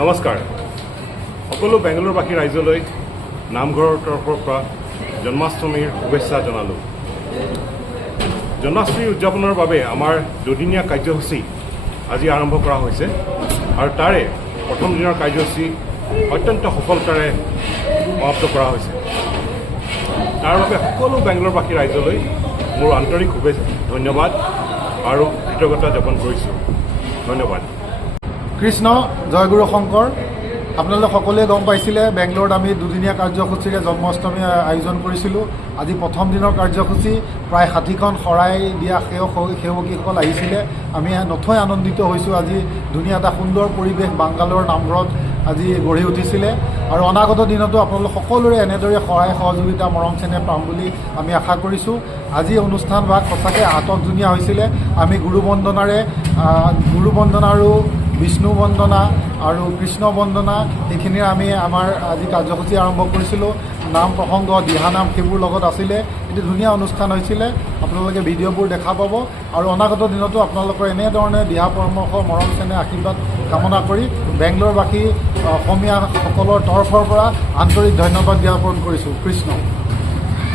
নমস্কাৰ সকলো বেংগলোৰবাসী ৰাইজলৈ নামঘৰৰ তৰফৰ পৰা জন্মাষ্টমীৰ শুভেচ্ছা জনালোঁ। জন্মাষ্টমী উদযাপনৰ বাবে আমাৰ দুদিনীয়া কাৰ্যসূচী আজি আৰম্ভ কৰা হৈছে আৰু তাৰে প্ৰথম দিনৰ কাৰ্যসূচী অত্যন্ত সফলতাৰে সমাপ্ত কৰা হৈছে। তাৰ বাবে সকলো বেংগলোৰবাসী ৰাইজলৈ মোৰ আন্তৰিক ধন্যবাদ আৰু কৃতজ্ঞতা জ্ঞাপন কৰিছোঁ। ধন্যবাদ। কৃষ্ণ জয়গুৰু শংকৰ। আপোনালোকে সকলোৱে গম পাইছিলে বেংগলোৰত আমি দুদিনীয়া কাৰ্যসূচীৰে জন্মাষ্টমী আয়োজন কৰিছিলোঁ। আজি প্ৰথম দিনৰ কাৰ্যসূচী প্ৰায় 60খন শৰাই দিয়া সেৱকীসকল আহিছিলে। আমি নথৈ আনন্দিত হৈছোঁ। আজি ধুনীয়া এটা সুন্দৰ পৰিৱেশ বাংগালোৰ নামঘৰত আজি গঢ়ি উঠিছিলে আৰু অনাগত দিনতো আপোনালোক সকলোৰে এনেদৰে সহায় সহযোগিতা মৰম চেনেহ পাম বুলি আমি আশা কৰিছোঁ। আজি অনুষ্ঠান ভাগ সঁচাকৈ আটকধুনীয়া হৈছিলে। আমি গুৰু বন্দনা আৰু বিষ্ণু বন্দনা আৰু কৃষ্ণ বন্দনা এইখিনিৰে আমি আমাৰ আজি কাৰ্যসূচী আৰম্ভ কৰিছিলোঁ। নাম প্ৰসংগ দিহানাম সেইবোৰ লগত আছিলে। এটি ধুনীয়া অনুষ্ঠান হৈছিলে। আপোনালোকে ভিডিঅ'বোৰ দেখা পাব আৰু অনাগত দিনতো আপোনালোকৰ এনেধৰণে দিহা পৰামৰ্শ মৰম চেনেহ আশীৰ্বাদ কামনা কৰি বেংগলোৰবাসী অসমীয়াসকলৰ তৰফৰ পৰা আন্তৰিক ধন্যবাদ জ্ঞাপন কৰিছোঁ। কৃষ্ণ।